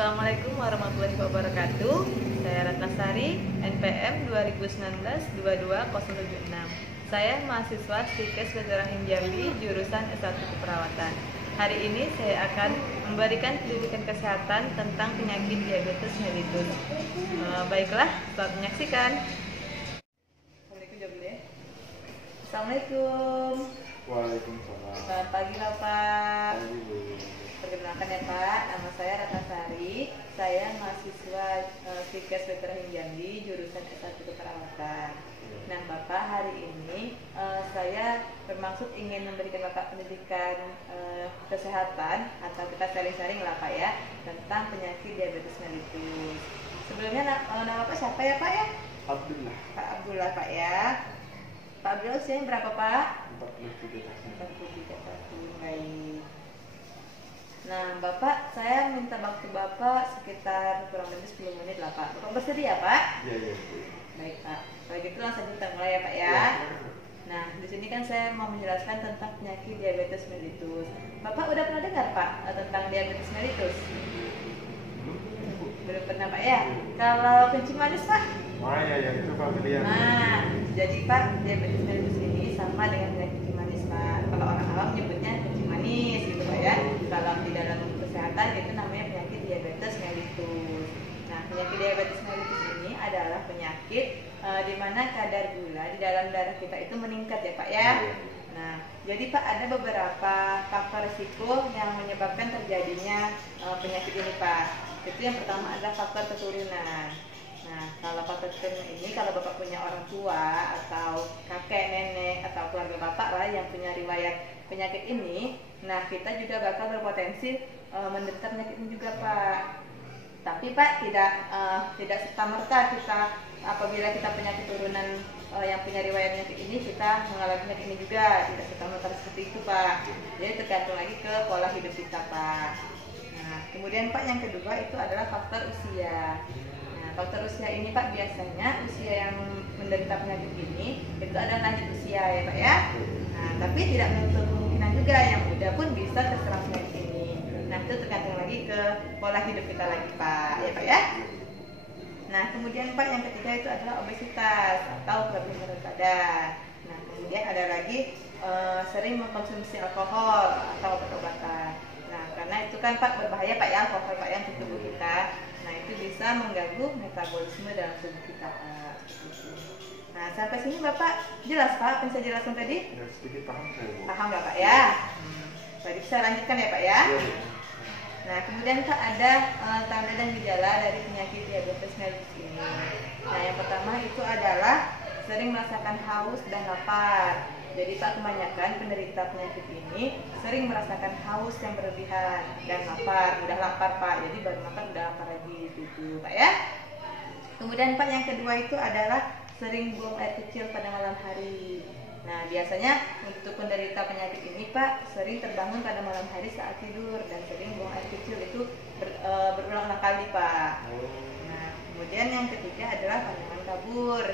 Assalamualaikum warahmatullahi wabarakatuh. Saya Ratnasari, NPM 2019-22076. Saya mahasiswa Stikes Veterahim Jambi, jurusan S1 Keperawatan. Hari ini saya akan memberikan pendidikan kesehatan tentang penyakit diabetes mellitus. Baiklah, selamat menyaksikan. Assalamualaikum. Waalaikumsalam. Selamat pagi Bapak. Pagi, Bu. Perkenalkan ya Pak, nama saya Ratnasari. Saya mahasiswa Stikes Veterahim Jambi, jurusan S1 Keperawatan. Nah Bapak, hari ini saya bermaksud ingin memberikan Bapak pendidikan kesehatan, atau kita sharing-sharing lah Pak ya, tentang penyakit diabetes mellitus. Sebelumnya nama Bapak siapa ya Pak ya? Abdullah. Pak Abdullah Pak ya. Pak Abdullah usianya berapa Pak? 43 tahun. 43 tahun, baik. Nah Bapak, saya minta waktu Bapak sekitar kurang lebih 10 menit lah Pak. Bapak bersedia Pak? Iya, iya, Bu. Baik Pak, kalau gitu langsung kita mulai ya Pak ya. Iya. Nah di sini kan saya mau menjelaskan tentang penyakit diabetes mellitus. Bapak udah pernah dengar Pak tentang diabetes mellitus? Belum pernah Pak ya? Kalau kencing manis Pak? Wah, ya, yang itu familiar. Nah, jadi Pak, diabetes mellitus ini sama dengan penyakit kencing manis Pak. Kalau orang awam nyebutnya kencing manis gitu Pak ya. Kalau di dalam kesehatan itu namanya penyakit diabetes mellitus. Nah, penyakit diabetes mellitus ini adalah penyakit di mana kadar gula di dalam darah kita itu meningkat ya Pak ya. Nah, jadi Pak ada beberapa faktor risiko yang menyebabkan terjadinya penyakit ini Pak. Itu yang pertama adalah faktor keturunan. Nah, kalau faktor keturunan ini, kalau Bapak punya orang tua atau kakek, nenek, atau keluarga Bapak lah yang punya riwayat penyakit ini, nah kita juga bakal berpotensi menderita penyakit ini juga Pak. Tapi Pak tidak serta-merta kita apabila kita punya keturunan yang punya riwayat penyakit ini, kita mengalami penyakit ini juga, tidak serta-merta seperti itu Pak. Jadi tergantung lagi ke pola hidup kita Pak. Nah, kemudian Pak yang kedua itu adalah faktor usia. Nah, faktor usia ini Pak biasanya usia yang menderita penyakit ini itu adalah lanjut usia ya Pak ya. Nah, tapi tidak menutup kemungkinan juga yang muda pun bisa terserang penyakit ini. Nah, itu tergantung lagi ke pola hidup kita lagi Pak ya Pak ya. Nah, kemudian Pak yang ketiga itu adalah obesitas atau kelebihan berat badan. Nah, kemudian ada lagi sering mengkonsumsi alkohol atau obat-obatan. Nah, karena itu kan Pak berbahaya Pak ya, alkohol Pak ya untuk tubuh kita. Nah, itu bisa mengganggu metabolisme dalam tubuh kita Pak. Nah, sampai sini Bapak jelas Pak apa yang saya jelaskan tadi? Ya, sedikit paham saya, Bu. Paham nggak Pak ya? Tadi saya lanjutkan ya Pak ya. Iya, Bu. Nah, kemudian Pak ada tanda dan gejala dari penyakit diabetes mellitus ini. Nah, yang pertama itu adalah sering merasakan haus dan lapar. Jadi Pak, kebanyakan penderita penyakit ini sering merasakan haus yang berlebihan dan lapar, mudah lapar Pak. Jadi baru makan udah lapar lagi gitu Pak ya. Kemudian Pak yang kedua itu adalah sering buang air kecil pada malam hari. Nah, biasanya untuk penderita penyakit ini Pak sering terbangun pada malam hari saat tidur dan sering buang air kecil itu berulang-ulang kali Pak. Nah, kemudian yang ketiga adalah pandangan kabur.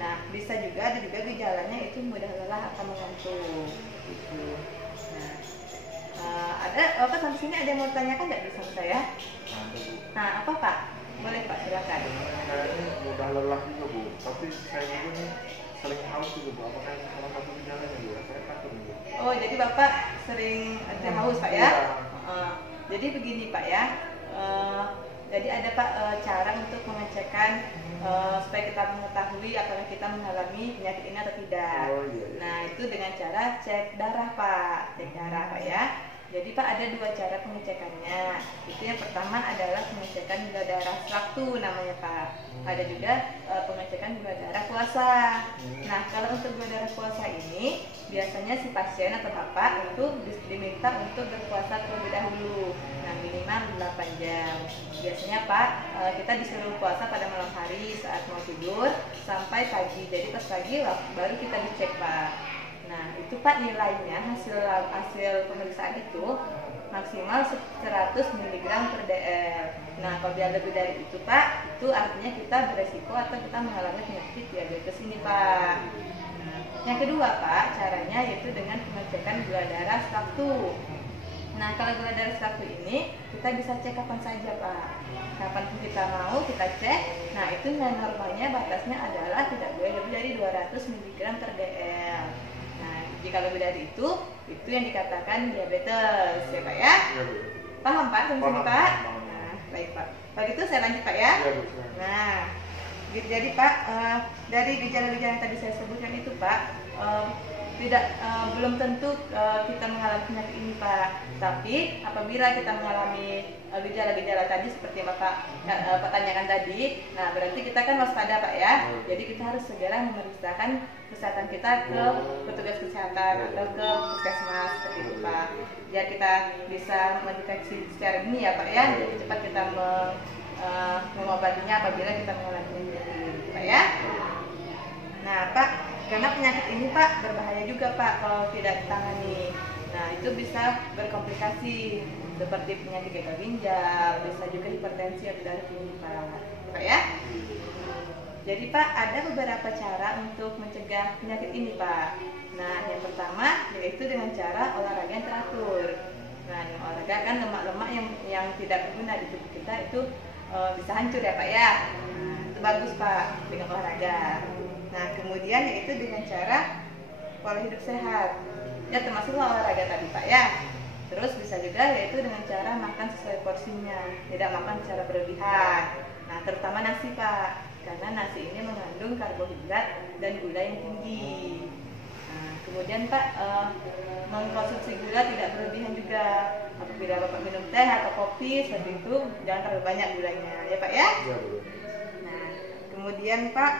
Nah, bisa juga ada juga gejalanya itu mudah lelah atau mengantuk. Gitu. Nah, ada Bapak sampai sini ada yang mau tanyakan nggak di sama saya? Ada, Bu. Nah, apa Pak? Boleh Pak, silakan. Saya ini mudah lelah juga, Bu. Tapi saya juga nih sering haus juga, Bu. Apakah ini salah satu gejalanya, Bu? Saya takut, Bu. Oh, jadi Bapak sering ada haus Pak ya? Iya. Jadi begini Pak ya. Jadi ada Pak cara untuk mengecekkan supaya kita mengetahui apakah kita mengalami penyakit ini atau tidak. Oh, iya, iya. Nah, itu dengan cara cek darah Pak, cek darah Pak ya. Jadi Pak ada dua cara pengecekannya. Itu yang pertama adalah pengecekan gula darah waktu namanya Pak. Ada juga pengecekan gula darah puasa. Nah, kalau untuk gula darah puasa ini biasanya si pasien atau bapak itu diminta untuk berpuasa terlebih dahulu. Nah, minimal 8 jam. Biasanya Pak kita disuruh puasa pada malam hari saat mau tidur sampai pagi. Jadi pas pagi baru kita dicek Pak. Nah, itu Pak nilainya hasil pemeriksaan itu maksimal 100 mg per dl. Nah, apabila lebih dari itu Pak, itu artinya kita beresiko atau kita mengalami penyakit diabetes ini Pak. Nah, yang kedua Pak, caranya yaitu dengan pengecekan gula darah waktu. Nah, kalau gula darah satu ini kita bisa cek kapan saja, Pak. Kapan pun kita mau kita cek. Nah, itu normalnya batasnya adalah tidak boleh lebih dari 200 mg per dl. Nah, jika lebih dari itu yang dikatakan diabetes, ya Pak ya. Iya, Bu. Paham Pak sampai sini Paham, Pak? paham. Nah, baik Pak. Kalau gitu saya lanjut Pak ya. Iya, Bu. Silakan. Nah, jadi Pak, dari gejala-gejala yang tadi saya sebutkan itu Pak, belum tentu kita mengalami penyakit ini Pak. Tapi apabila kita mengalami gejala-gejala tadi seperti yang Bapak tanyakan tadi, nah berarti kita kan waspada Pak ya. Jadi kita harus segera memeriksakan kesehatan kita ke petugas kesehatan atau ke puskesmas seperti itu Pak. Biar kita bisa mendeteksi secara dini ya Pak ya. Jadi cepat kita mengobatinya apabila kita mengalami penyakit ini Pak ya. Nah Pak, karena penyakit ini Pak berbahaya juga Pak kalau tidak ditangani. Nah itu bisa berkomplikasi seperti penyakit gagal ginjal, bisa juga hipertensi atau darah tinggi Pak ya. Jadi Pak ada beberapa cara untuk mencegah penyakit ini Pak. Nah yang pertama yaitu dengan cara olahraga yang teratur. Nah dengan olahraga kan lemak-lemak yang tidak berguna di tubuh kita itu bisa hancur ya Pak ya. Nah, itu bagus Pak dengan olahraga. Nah kemudian yaitu dengan cara pola hidup sehat. Ya termasuk olahraga tadi Pak ya. Terus bisa juga yaitu dengan cara makan sesuai porsinya, tidak makan secara berlebihan. Nah terutama nasi Pak, karena nasi ini mengandung karbohidrat dan gula yang tinggi. Nah, kemudian Pak mengkonsumsi gula tidak berlebihan juga. Apabila Bapak minum teh atau kopi seperti itu jangan terlalu banyak gulanya ya Pak ya. Iya, Bu. Nah kemudian Pak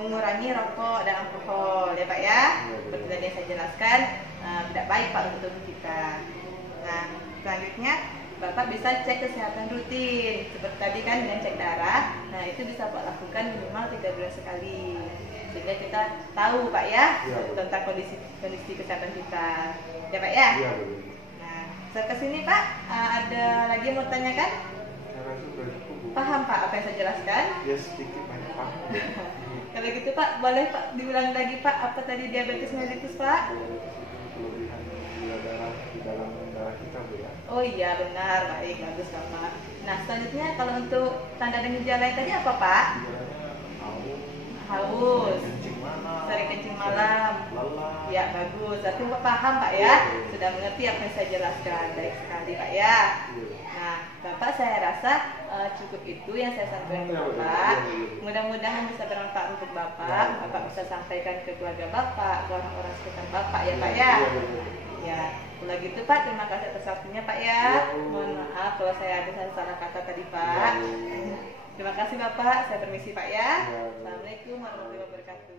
mengurangi rokok dan alkohol ya Pak ya. Seperti tadi yang saya jelaskan tidak baik Pak untuk tubuh kita. Nah selanjutnya Bapak bisa cek kesehatan rutin seperti tadi kan dengan cek darah. Nah itu bisa Pak lakukan minimal 3 bulan sekali sehingga kita tahu Pak ya, tentang kondisi kesehatan kita ya Pak ya. Iya, Bu. Nah kesini Pak ada lagi yang mau tanyakan? Saya rasa sudah cukup, Bu. Paham Pak apa yang saya jelaskan? Ya sedikit banyak paham. Kalau gitu Pak boleh Pak diulang lagi Pak apa tadi diabetes mellitus Pak? Kelebihan gula darah di dalam darah kita, Bu ya. Oh iya benar, baik, bagus Bapak. Nah selanjutnya kalau untuk tanda dan gejala yang tadi apa Pak? Gejalanya Haus, kencing malam, sering kencing malam. lelah. Ya bagus, berarti Bapak paham Pak ya? Sudah mengerti apa yang saya jelaskan, baik sekali Pak ya. Nah Bapak saya rasa cukup itu yang saya sampaikan ke Bapak. Mudah-mudahan bisa bermanfaat untuk Bapak. Bapak bisa sampaikan ke keluarga Bapak, ke orang-orang sekitar Bapak ya Pak ya. Ya, kalau gitu Pak, terima kasih atas waktunya Pak ya. Mohon maaf kalau saya ada salah kata tadi Pak. Terima kasih Bapak, saya permisi Pak ya. Assalamualaikum warahmatullahi wabarakatuh.